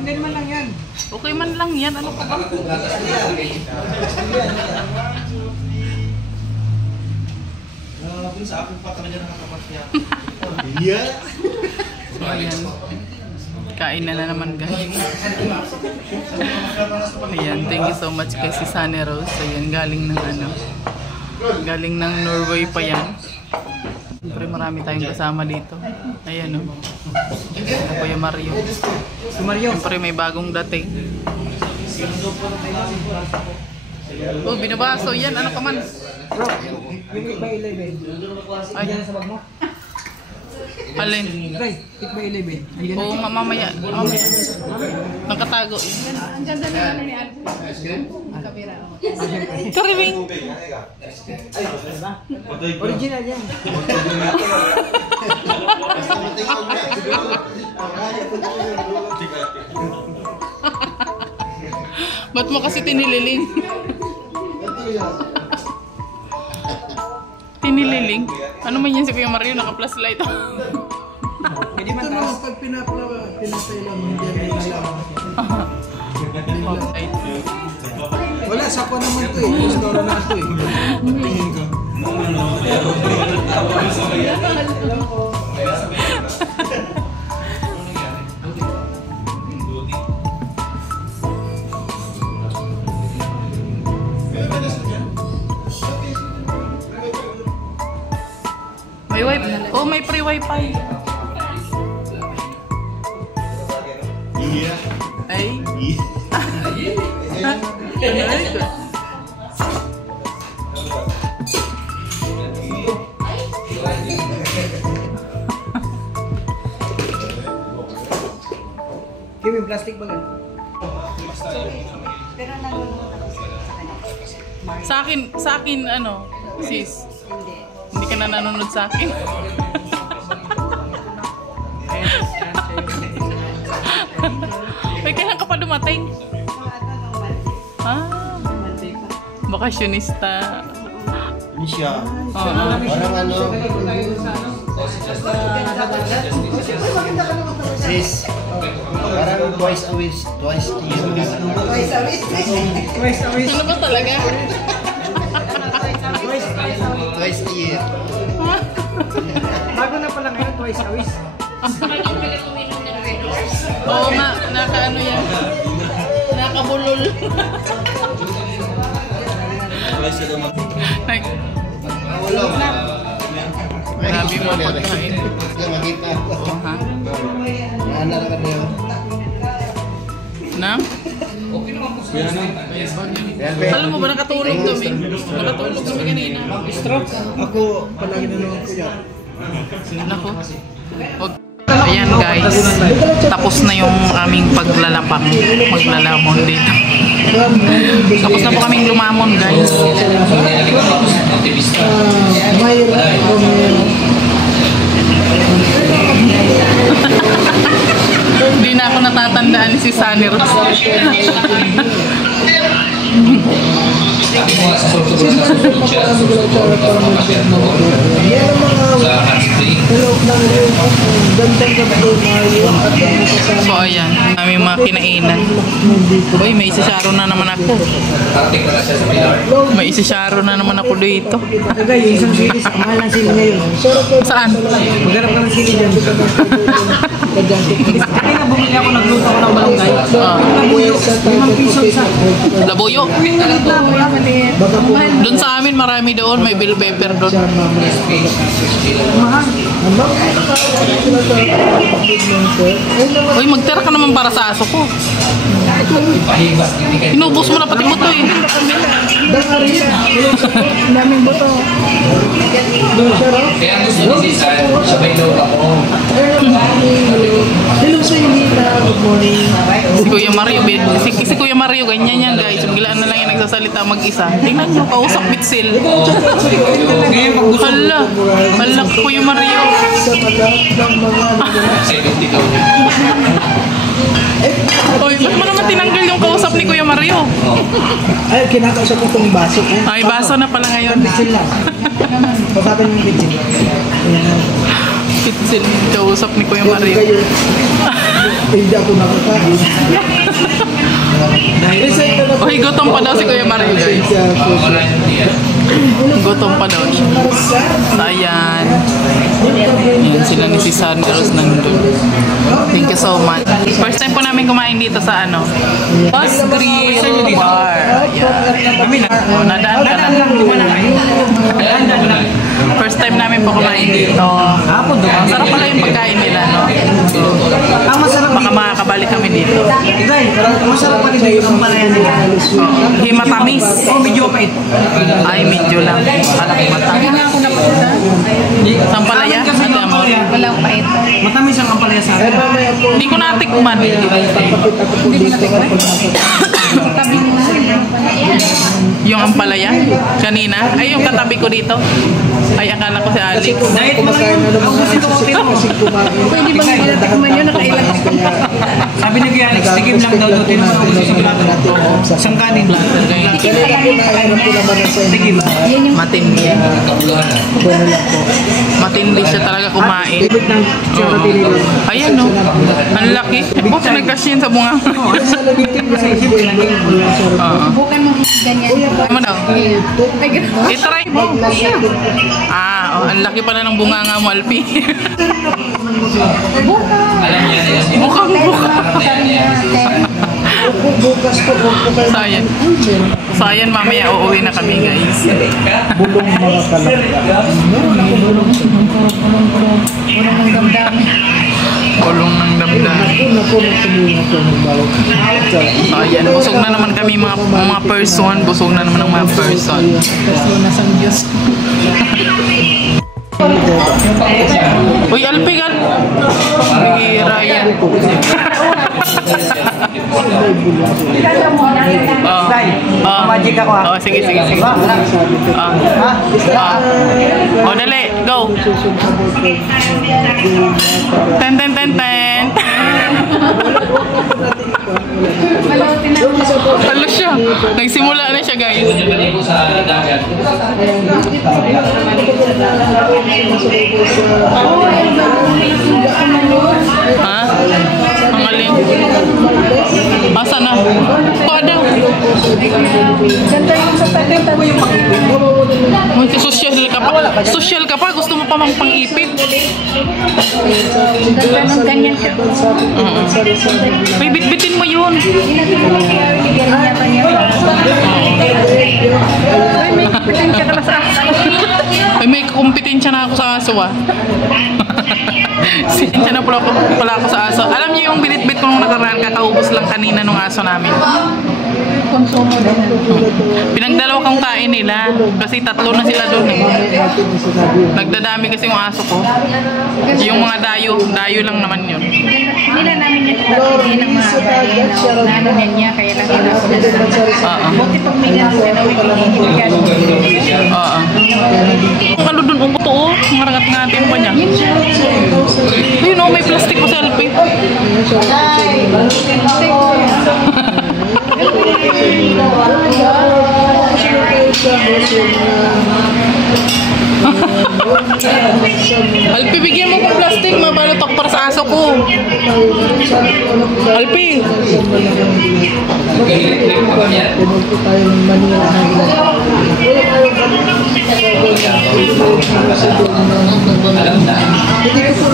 Sunday man lang yan. Okay man lang yan. Ano pa ba? Sa akin pa talaga nakatapat niya. Iya. So, ayan. Kain na naman guys. Ayan, thank you so much kay si Sunny Rose. Ayan, galing ng ano. Galing ng Norway pa yan. Siyempre marami tayong kasama dito. Ayan o. Kuya Mario. Si Mario. Siyempre may bagong dating. Oh, binabaso. Yan, ano ka man? Bro, yung 8 by 11. Ay. Diyan sa bag mo. Alin? Try, 8 by 11. Oo, mamaya. Mamaya. Nakatago. Ang ganda na ano ni Alvin. Ang kamera. Kariwing. Original yan. Ba't mo kasi tinililing? Tinililing? Ano man yan si Kuya Mario? Naka-plus light. Pwede man taas. Pag pinapay lang, hindi rin wala, sako naman ito eh. Gusto na ito eh. Tingin ko. May wifi. Oh, may free wifi. Iya. Ay. Kim, yung plastic ba gan? Pero nanonood ako sa kanya. Sa akin, ano, sis. Hindi ka na nanonood sa akin. May kailan ka pa dumating? Ah, bakasyonista. Ini siya. Oo. Parang ano. Sis. Parang twice a week. Twice a year. Twice a week. Ano ba talaga? Twice a year. Bago na pala ngayon, twice a week. Oo nga, naka-ano yan. Nakabulol. Ay, Wala. grabe mo pagkain. Hindi makita ako. Oo, ha? Ano na ka niyo? Na? Alam mo ba, nakatulog kami? Nakatulog kami kanina. Stroke. Ako, palagi nanonood ko yan. Nako. Ayan guys, tapos na yung aming paglalapang, maglalamon dito. Tapos na po kaming lumamon guys. Hindi na ako natatandaan si Sunny Rose. So ayan, aming mga kinainan. Uy, may isasaro na naman ako. May isasaro na naman ako dito. Agay, yung isang sili, mahal lang sili ngayon. Saan? Maghanap ka ng sili dyan. Kaya bumili ako, nagluto ako ng balonggay. Labuyo, 5 piso isa. Labuyo. Doon sa amin marami doon, may bell pepper doon. Mahal. Uy, magtira ka naman para sa aso ko. Inubos mo na pati mo to eh. Ang daming buto. Kaya gusto ni Sisan, sabay daw ako. Hello sa Inita, good morning. Si Kuya Mario, ganyan yan guys. Biglaan na lang yung nagsasalita mag-isa. Tingnan nyo, kausap bitsil. Hala, hala Kuya Mario. Excited ikaw. Uy, ba't mo naman tinanggal yung kausap ni Kuya Mario? Ay, kinakausap ko itong baso ko. Ay, baso na pala ngayon. Bitsil lang. Pagkakal yung bitsil. Bitsil, kausap ni Kuya Mario. Hindi ako nakakain. Resign ka na po. Uy, gutom pa daw si Kuya Mario, guys. Gutom pa daw siya. So, ayan. Ayan sila ni si Sunny Rose nandun. Thank you so much. First time po namin kumain dito sa ano, Boss Grill Bar. Ayan. Oh, nadaan ka lang. First time namin po kumain dito. Ang sarap pala yung pagkain nila, no? So, Ang masarap baka makakabalik kami dito. ang masarap pa rin dito ang palayan nila. Himatamis. Medyo mapait. Ay, medyo lang. Kala ko matamis. Hindi na ako napunta. Sampalaya? Kasi Ano mo? Walang pait. matamis ang ampalaya sa akin. Hindi ko natikman. Hindi mo natikman? Sa tabi mo na. Yung ampalaya? Kanina? Ay, yung katabi ko dito. Ay, akala ko si Alex. Diet mo lang yun. Ang gusto ko Pwede bang hindi natikman yun? Nakailan ka pa. Sabi ni Kuya Alex, tigim lang daw doon. Tinamang ako sa sigurado. Isang kanin. Tikim ka lang. Tigim. Yan yung Matindi. Matindi siya talaga kumain. Ibig ng charity nila. Ayan, no? Ang laki. Buti nagkasyin sa bunga. Sa labitin mo sa isip, lagay mo yung charity. Oo. bukan mo ganyan. Ano daw? Ay, ganun. I-try mo. Ah, oh, ang laki pala ng bunga nga mo, Alpi. Alam niya na yun. Mukhang buka. Bukas po kayo. Sayang. Sayang, mamaya uuwi na kami, guys. Bulong mga kalak. Unang ng damdamin. Kulong ng damdamin. Naku, nagtumulong ko ng bawat. Ayan, busog na naman kami mga person. Busog na naman ng mga person. Kasi nasa Diyos. Uy, Alpi ka! Bihira yan. Magic ako ha. Oh, sige, sige, sige. Oh, dali, go. Ten, ten, ten, ten. Halo siya. Nagsimula na siya, guys. Paligo sa dagat. Ha? Ang alin? Asa na? Paano? Ganda yung sa tagal. Social ka pa. Social ka pa? Gusto mo pa mang pang-ipit? Ganda ng ganyan siya. May bitbitin mo yun. Ay, may kapitensya ka na sa aso. Ay, may kompetensya na ako sa aso, ah. Sinsya na pala ako sa aso. Alam niyo yung binitbit ko nung nakaraan, kakaubos lang kanina nung aso namin. Konsumo din. Pinagdalaw kang kain nila. Kasi 3 na sila doon eh. Nagdadami kasi yung aso ko. Yung mga dayo lang naman yun. Hindi na namin yung tatili ng mga bayan na ano niya, kaya lang ako na Oo. buti pag may ganun ka na may Oo. Ang kalo doon, ang buto oh. Marangat natin pa niya. Ayun oh, may plastic pa selfie. Alpi, bigyan mo kong plastic, mabalotok para sa aso ko. Alpi. Nag-electric pa ba yan? Pinagpo tayo ng Manila. Alam na. Hindi ko po